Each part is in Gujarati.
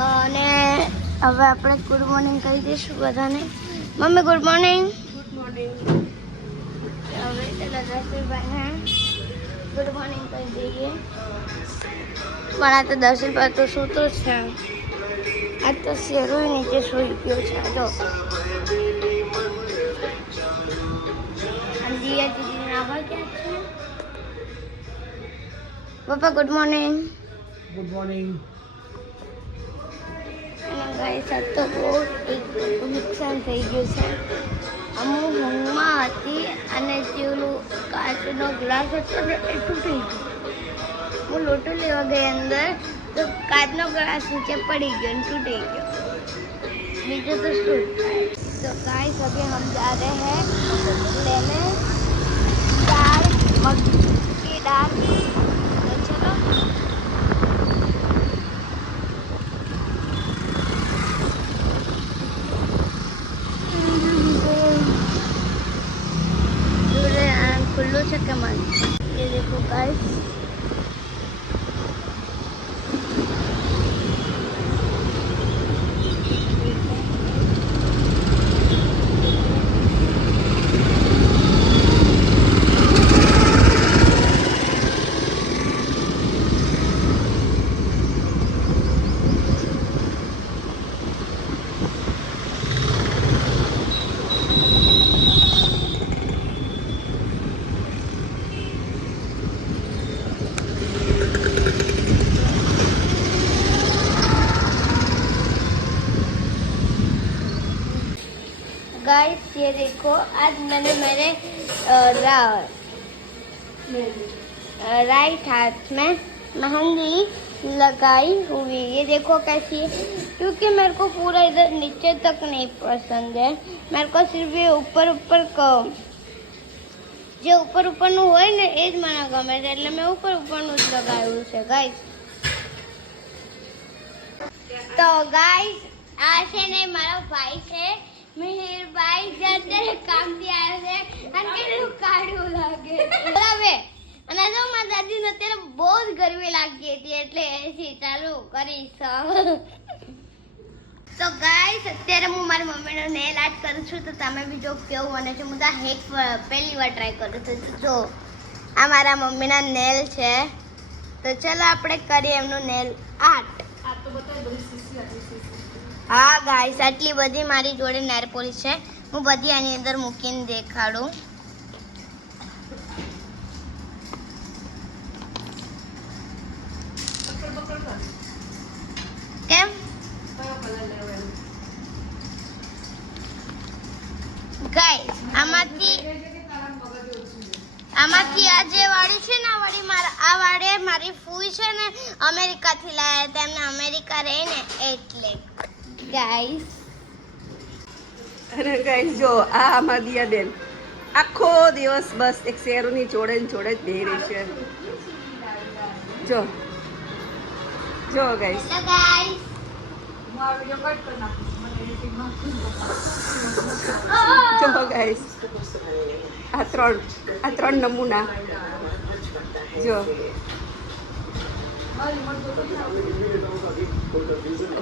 અને હવે આપણે ગુડ મોર્નિંગ કરી દઈશું બધાને. Mummy good morning. Good morning. હવે પેલા દર્શનભાઈને ગુડ મોર્નિંગ કરી દઈએ. પણ આ તો દર્શનભાઈ તો સૂતો છે. આ તો શેરોય નીચે સૂઈ ગયો છે. જો દિયા દીદીને આવા ક્યાં છે? પપ્પા ગુડ મોર્નિંગ. Good morning. અને ગાઈસ આ તો બહુ નુકસાન થઈ ગયું છે. અમુક ઊંઘમાં હતી અને જેવું કાચનો ગ્લાસ હતો ને એ તૂટી ગયો. હું લોટો લેવા ગઈ અંદર તો કાચનો ગ્લાસ નીચે પડી ગયો અને તૂટી ગયો. બીજું તો શું થાય. तो गाइस अभी हम जा रहे हैं लेने दाल, मक्की दाल. तो चलो खुल्लू से कमल. ये देखो गाइस गाइस ये देखो आज मैंने मेरे राइट हाथ में मेहंदी लगाई हुई. ये देखो कैसी है. क्योंकि मेरे को पूरा इधर नीचे तक नहीं पसंद है. मेरे को सिर्फ ये ऊपर ऊपर को जो ऊपर ऊपरનું હોય ને એ જ મને ગમે છે એટલે મેં ऊपर ऊपरનું જ લગાવ્યું છે ગાઈસ. તો ગાઈસ આ છે ને મારો ભાઈ છે મિહિર ભાઈ જે અત્યારે કામથી આવ્યો છે અને કેટલું કાઢું લાગે બરાબર. અને જો મારા દાદીને અત્યારે બહુ જ ગરમી લાગતી હતી એટલે એસી ચાલુ કરીશ. તો ગાઈસ અત્યારે હું મારી મમ્મીનો નેલ આર્ટ કરું છું. તો તમે બી જો કેવું બને છે. હું તો પહેલી વાર ટ્રાય કરું છું. જો આ મારા મમ્મીના નેલ છે. તો ચલો આપણે કરીએ એમનું નેલ આર્ટ. હા ગાઈસ આટલી બધી મારી જોડે નેલ પોલિશ છે. હું બધી આની અંદર મૂકીને દેખાડું. કેમ ગાઈસ આમાંથી આ જે વાળી છે ને આ વાળી મારી ફૂઈ છે ને અમેરિકાથી લાવ્યા હતા. એમને અમેરિકા રહે ને એટલે ગાઈસ. અને ગાઈસ જો આ આમાં દિયા બેન આખો દિવસ બસ એક શેરોની જોડે ને જોડે જ બેહી રહી છે. જો જો ગાઈસ. તો ગાઈસ જો ગાઈસ આ ત્રણ નમૂના જો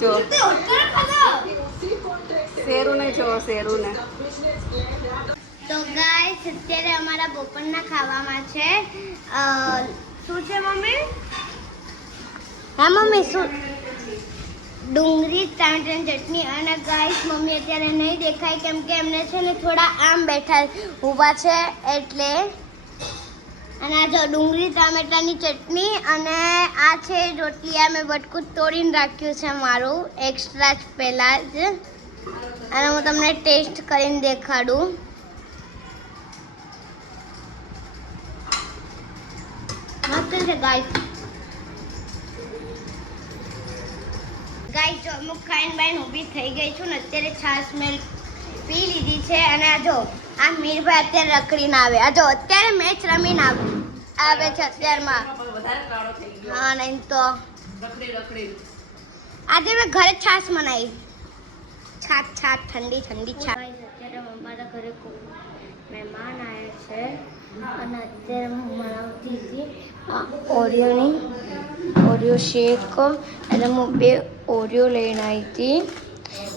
જો શેરુને જો શેરુને. તો ગાઈસ અત્યારે અમારા બપોરના ખાવામાં છે શું છે મમ્મી? હા મમ્મી શું? ડુંગળી ટામેટાની ચટણી. અને ગાઈસ મમ્મી અત્યારે નહીં દેખાય કેમ કે એમને છે ને થોડા આમ બેઠા ઊભા છે એટલે. અને આ જો ડુંગળી ટામેટાની ચટણી અને આ છે રોટલી. આ મેં બટકું તોડીને રાખ્યું છે મારું એક્સ્ટ્રા જ પહેલાં જ. અને હું તમને ટેસ્ટ કરીને દેખાડું. મસ્ત છે ગાઈસ. ગાઈસ જો હું ખાઈને બાઈને ઊભી થઈ ગઈ છું ને અત્યારે છાશ મેં પી લીધી છે. અને આ જો આ મીરભાઈ અત્યારે રખડીને આવે. આ જો અત્યારે મેચ રમીને આવે છે અત્યારમાં. હા નહીં તો આજે મેં ઘરે છાશ બનાવી. છાશ ઠંડી છાશ. અત્યારે અમારા ઘરે મહેમાન આવ્યા છે અને અત્યારે હું બનાવતી હતી ઓરિયો શેક. એટલે હું ઓરિયો લઈને આવી હતી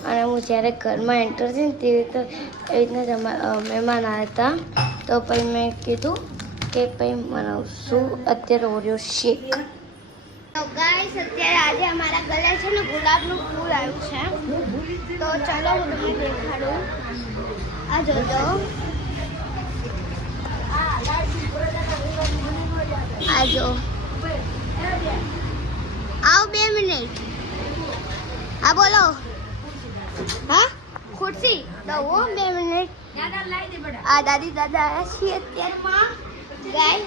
અને હું જ્યારે ઘરમાં એન્ટર થઈ ને એવી રીતના મહેમાન આવ્યા હતા તો પછી મેં કીધું કે પછી બનાવશું અત્યારે ઓરિયો શેક. તો ગાઈસ અત્યારે આજે અમારા ગલે છે ને ગુલાબનું ફૂલ આવ્યું છે તો ચાલો હું તમને દેખાડું. આ જોજો આ જો આવ 2 મિનિટ. હા બોલો. હા ખુરશી તો હું 2 મિનિટ. આ દાદી દાદા આવ્યા છીએ અત્યારમાં ગાય.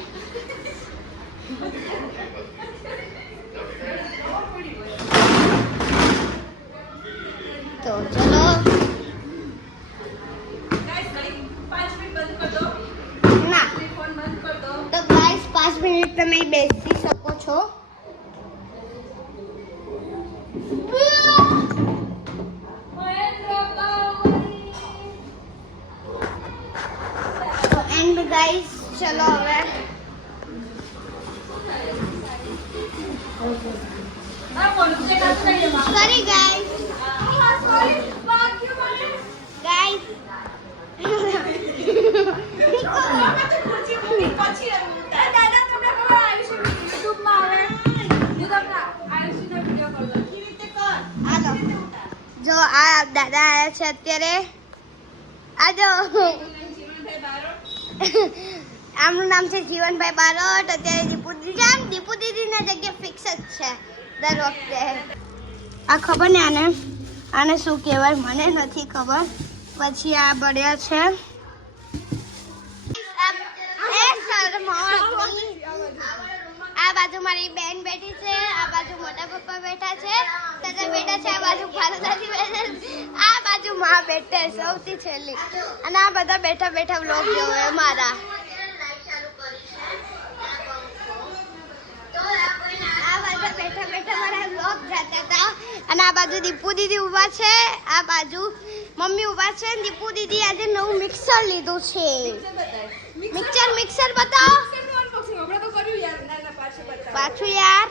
તો ચલો ના તો ગાઈસ 5 મિનિટ તમે બેસી શકો છો. તો એન્ડ ગાઈસ ચલો હવે સોરી ગાઈસ ગાઈસ જો આ દાદા આયા છે અત્યારે. આ જો આમનું નામ છે જીવનભાઈ બારોટ. અત્યારે દીપુ દીદીના જગ્યા ફિક્સ જ છે દર વખતે. આ ખબર ને આને શું કહેવાય મને નથી ખબર. પછી આ બળ્યા છે આ બાજુ મારી બેન બેઠી છે, આ બાજુ મોટા પપ્પા બેઠા છે, દાદા બેઠા છે, આ બાજુ મારા દાદી બેઠા છે, આ બાજુ માં બેઠે સૌથી છેલ્લી અને આ બધા બેઠા બેઠા વ્લોગ જોવે મારા. બેઠા બેઠા મારા વ્લોગ જોતા હતા અને આ બાજુ દીપુ દીદી ઊભા છે, આ બાજુ મમ્મી ઊભા છે. દીપુ દીદી આજે નવું મિક્સર લીધું છે. મિક્સર બતાવો પાછું યાર.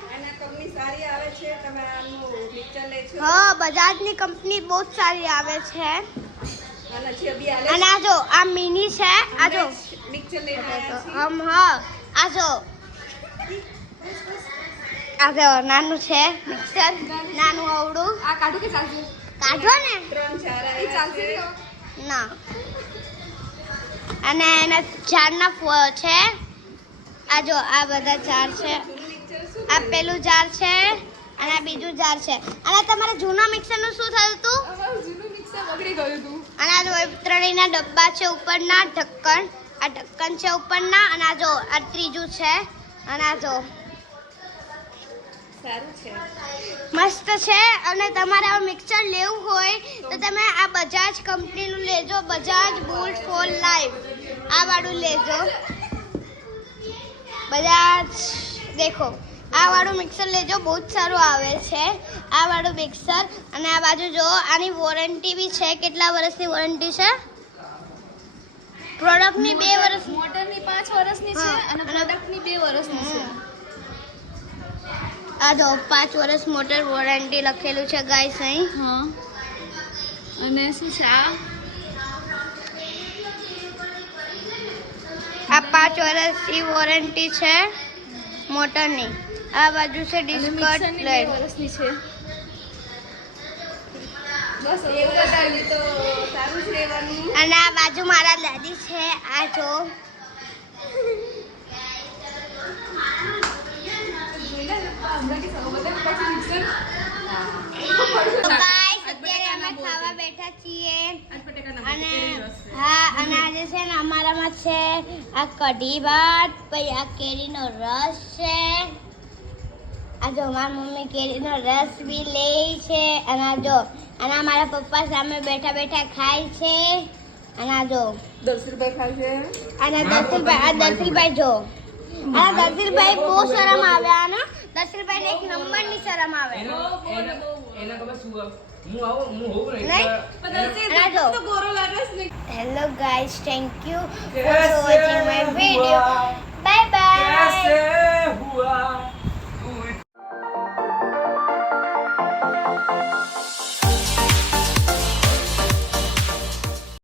હા બજાજની કંપની બહુ જ સારી આવે છે. અને આ જો આ મિની છે. આ જો આ જો નાનું છે મિક્સર, નાનું અવડું. આ કાઢો કે ચાલશે? કાઢો ને. ના અને એના ઝાડના છે. આ જો આ બધા ઝાડ છે. આ પેલું ઝાડ છે અને આ બીજું ઝાડ છે. અને તમારા જૂના મિક્સરનું શું થયું હતું? અને આ જો ત્રણેયના ડબ્બા છે ઉપરના. ઢક્કન આ ઢક્કન છે ઉપરના અને આ જો આ ત્રીજું છે. અને આ જો મસ્ત છે. અને તમારે આ મિક્સર લેવું હોય તો તમે આ બજાજ કંપનીનું લેજો. બજાજ બુલ્ટ ફોર લાઈફ આ વાળું લેજો. બજાજ દેખો આ વાળું મિક્સર લેજો, બહુ જ સારું આવે છે આ વાળું મિક્સર. અને આ બાજુ જો આની વોરંટી બી છે. કેટલા વર્ષની વોરંટી છે? પ્રોડક્ટની 2 વર્ષ, મોટરની 5 વર્ષની છે અને પ્રોડક્ટની 2 વર્ષની છે. આ જો 5 વર્ષ મોટર વોરંટી લખેલું છે ગાઈસ અહીં. હા અને શું છે આ 5 વર્ષની વોરંટી છે મોટરની. આ બાજુ છે ડિસ્કટ પ્લેટ. વર્ષની છે. બસ એવું બતાવ્યું તો સારું જ રહેવાનું. અને આ બાજુ મારા દાદી છે. આ જો અત્યારે અમે ખાવા બેઠા છીએ. અને હા અને આજે છે ને અમારામાં છે આ કઢી ભાત, પછી આ કેરીનો રસ છે. આ જો મારી મમ્મી કેરીનો રસ બી લે છે. અને આ જો અને મારા પપ્પા સામે બેઠા બેઠા ખાય છે. અને આ જો દર્શનભાઈ ખાય છે. અને દર્શનભાઈ જો આ દર્શનભાઈ બહુ શરમ આવે. આને દર્શનભાઈને 1 નંબરની શરમ આવે. Hello guys, thank you for watching my video.